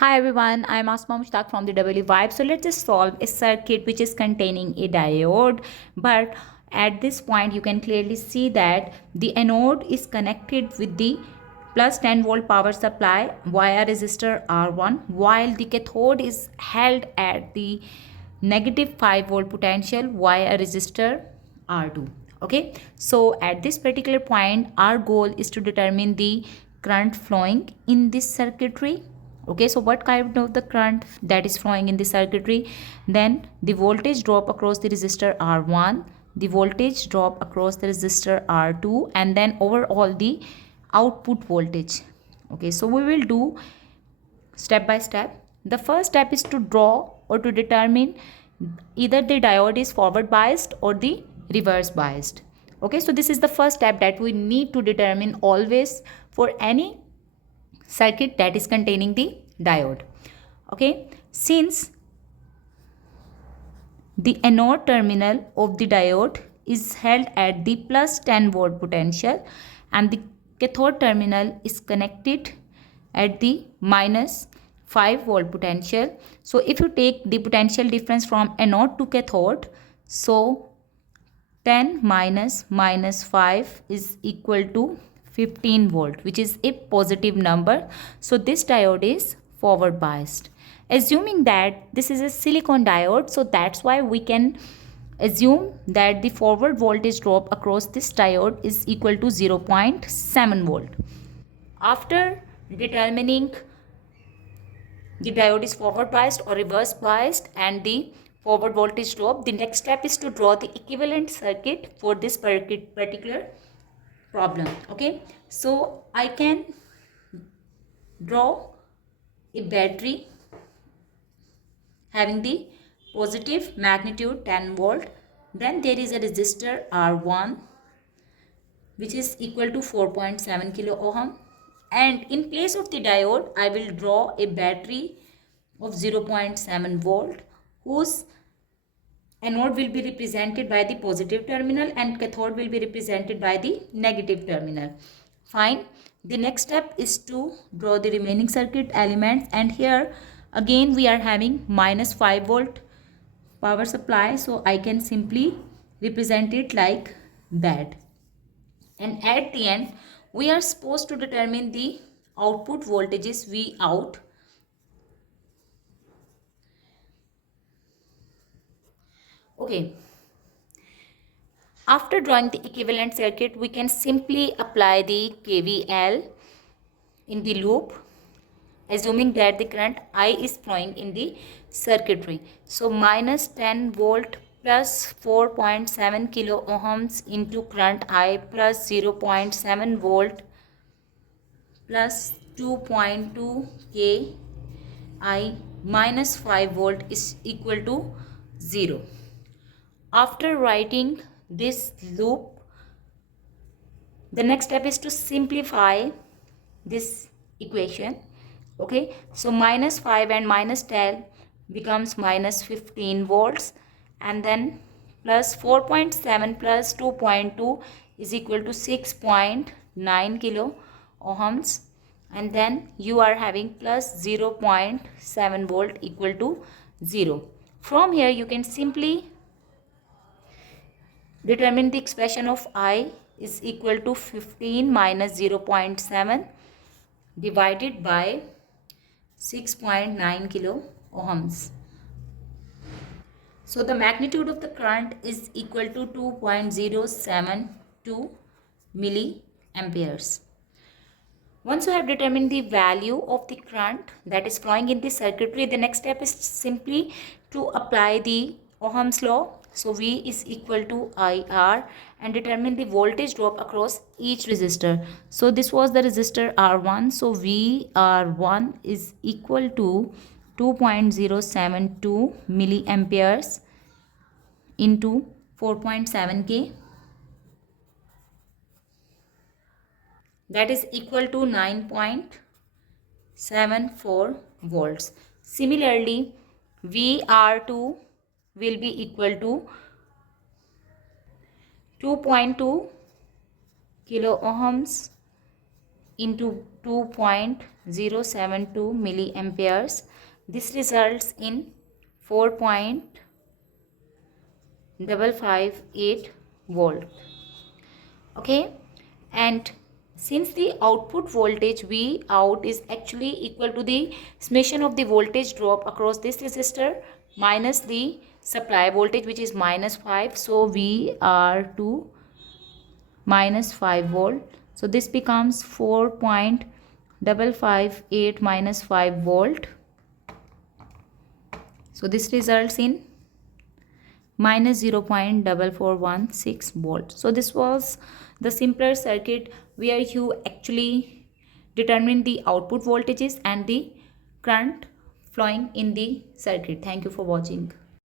Hi everyone, I'm Asma Mushtaq from the W Vibe. So let's just solve a circuit which is containing a diode. But at this point, you can clearly see that the anode is connected with the plus 10 volt power supply via resistor R1, while the cathode is held at the negative 5 volt potential via resistor R2. Okay, so at this particular point, our goal is to determine the current flowing in this circuitry. Okay, so what kind of the current that is flowing in the circuitry? Then the voltage drop across the resistor R1, the voltage drop across the resistor R2, and then overall the output voltage. Okay, so we will do step by step. The first step is to draw or to determine either the diode is forward biased or the reverse biased. Okay, so this is the first step that we need to determine always for any circuit that is containing the diode. Okay, since the anode terminal of the diode is held at the plus 10 volt potential and the cathode terminal is connected at the minus 5 volt potential. So if you take the potential difference from anode to cathode, so 10 minus 5 is equal to 15 volt, which is a positive number. So this diode is forward biased. Assuming that this is a silicon diode, so that's why we can assume that the forward voltage drop across this diode is equal to 0.7 volt. After determining the diode is forward biased or reverse biased and the forward voltage drop, the next step is to draw the equivalent circuit for this particular problem. Okay, so I can draw a battery having the positive magnitude 10 volt. Then there is a resistor R1 which is equal to 4.7 kilo ohm, and in place of the diode I will draw a battery of 0.7 volt whose anode will be represented by the positive terminal and cathode will be represented by the negative terminal. Fine. The next step is to draw the remaining circuit elements, and here again we are having minus 5 volt power supply, so I can simply represent it like that. And at the end we are supposed to determine the output voltages V out. Okay, after drawing the equivalent circuit, we can simply apply the KVL in the loop, assuming that the current I is flowing in the circuitry. So minus 10 volt plus 4.7 kilo ohms into current I plus 0.7 volt plus 2.2 K I minus 5 volt is equal to 0. After writing this loop, the next step is to simplify this equation. Okay, so minus 5 and minus 10 becomes minus 15 volts, and then plus 4.7 plus 2.2 is equal to 6.9 kilo ohms, and then you are having plus 0.7 volt equal to 0. From here you can simply determine the expression of I is equal to 15 minus 0.7 divided by 6.9 kilo ohms. So the magnitude of the current is equal to 2.072 milliamperes. Once you have determined the value of the current that is flowing in the circuitry, the next step is simply to apply the Ohm's law. So V is equal to IR and determine the voltage drop across each resistor. So this was the resistor R1. So VR1 is equal to 2.072 milliamperes into 4.7K. That is equal to 9.74 volts. Similarly, VR2 will be equal to 2.2 kilo ohms into 2.0 0.072 milliamperes. This results in 4.558 volt. Okay, and since the output voltage V out is actually equal to the summation of the voltage drop across this resistor minus the supply voltage, which is -5, so V are to -5 volt. So this becomes 4.558 minus 5 volt. So this results in minus 0.4416 volt. So this was the simpler circuit where you actually determine the output voltages and the current flowing in the circuit. Thank you for watching.